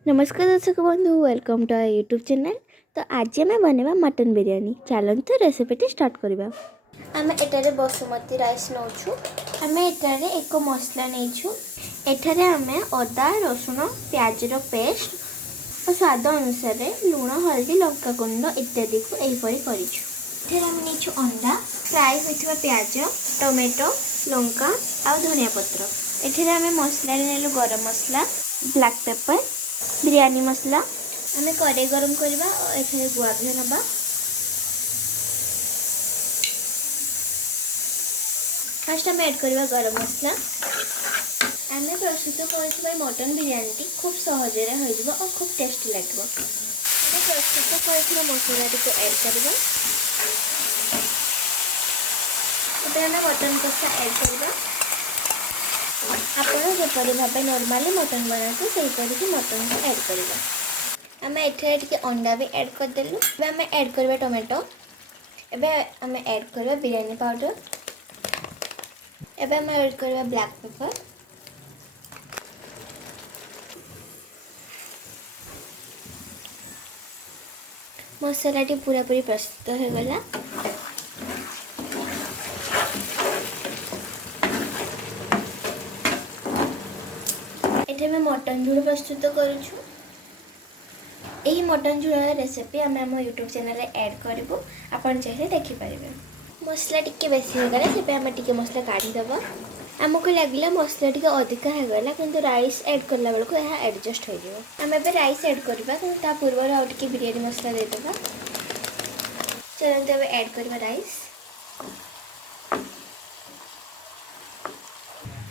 नमस्कार दर्शक बंधु, welcome to our YouTube channel. तो आज आम बनवा मटन बिरयानी। चलते रेसिपीटी स्टार्ट करवा। आम एटारे बासमती राइस नौछु। आम एटारे एक मसला नहींछु। एठारे आम अदा रसुण प्याज पेस्ट और स्वाद अनुसार लुण हल्दी लंका गुंड इत्यादि को यहीपरी करिछु। एठारे आम नहींछु अंडा फ्राई होइथिबा प्याज टमेटो लंका आ धनिया पत्र। एठारे आम मसला नेलु गरम मसला ब्लैक पेपर बिरयानी मसला। आम कड़े गरम करवा और एठारे गुआ घी नबा। फर्स्ट आम ऐड करवा गरम मसला। आम प्रस्तुत कर मटन बिरयानी खूब सहजे हो और खूब टेस्टी लगे। आम प्रस्तुत कर मसला को ऐड करवा। आम मटन कषा ऐड करवा। आपण जपरी भाव नॉर्मली मटन बनाते से मटन को ऐड करवा। आम एठे अंडा भी ऐड करदेलु। आम ऐड करवा टोमेटो। एबे आम ऐड करवा बिरयानी पाउडर। एबे आम ऐड करवा ब्लैक पेपर। मसलाटी पूरा पूरी प्रस्तुत हो गला। एठे मैं मटन झोल प्रस्तुत करूछु। यही मटन झोल रेसिपी आम आम यूट्यूब चैनल ऐड करूँ। आपन चाहिए देखिपारे। मसला टिके बेसी हो गला से आम टिके मसला काढ़ीदेव। आमको लगे मसला टिके अधिका होगला किंतु राइस ऐड करला बेलू यह एडजस्ट हो जाए। आम एबे राइस ऐड करबा किंतु पूर्व आउ टिके बिरयानी मसला देदेबा। चलते एबे ऐड करबा राइस।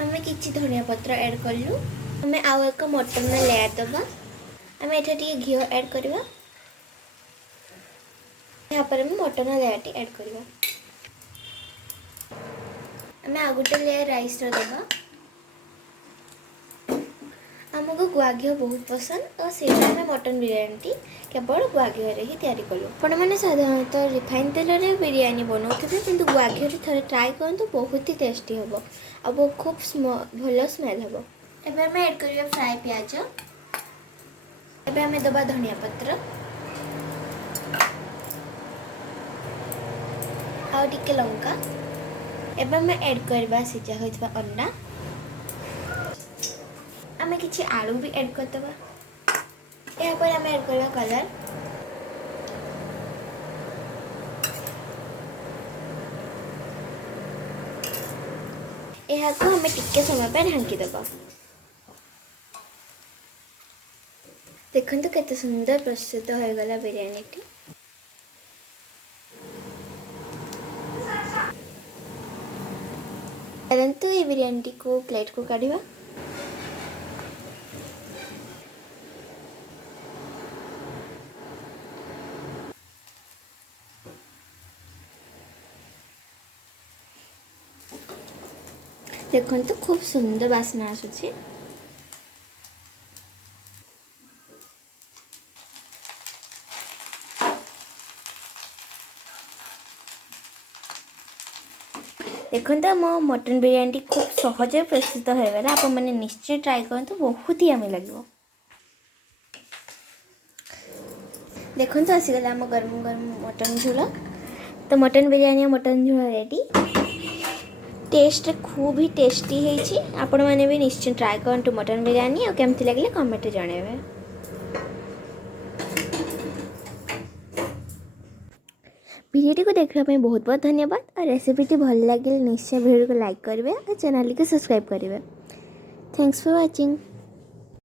आम किछि धनिया पत्र ऐड करलु। आम आउ एक मटन लेयर दबा। आम एठे टिके घी ऐड करबा। यहाँ पर आम मटन लेयर ऐड करबा। आम आउ गोटे लेयर राइस दबा। आमको गुआ घी बहुत पसंद और से मटन बिरयानी केवल गुआ घी ही तैयारी कलु। आपण मैंने साधारणतः रिफाइन तेल में बिरयानी बनाते किंतु गुआ घी थे ट्राए करूँ बहुत ही टेस्टी हम और खूब भल स्मेल हम। एबे आम ऐड करबा फ्राई प्याज। एबे आम दबा धनिया पत्र आउ टिके लंका। एबे आम ऐड करबा सिझा होइतबा अंडा। आम किछि आलू भी ऐड करदबा। यहाँ पर आम ऐड करबा कलर। यहाँ को हमें टिके समय पर ढांकी दबा। देखो केते सुंदर प्रस्तुत हो गला बिरयानी टी। परंतु ये बिरयानी को प्लेट को काढ़िबा। देखो तो खूब सुंदर बास्ना आसुची। देखो मो मटन बिरयानी खूब सहज प्रस्तुत होगा। आप मैंने निश्चय ट्राए करूँ बहुत ही आम लगे। देखो तो आसीगला आम गरम गरम मटन झोल। तो मटन बिरयानी मटन झोल रेडी। टेस्ट खूब ही टेस्टी होती। आपण मैंने भी निश्चय ट्राए करूँ मटन बिरयानी और केमती लगे कमेंट जनइबे। वीडियो को देखने बहुत बहुत धन्यवाद और रेसिपीटी भल लगे निश्चय वीडियो को लाइक करेंगे और चैनल को सब्सक्राइब करेंगे। Thanks for watching.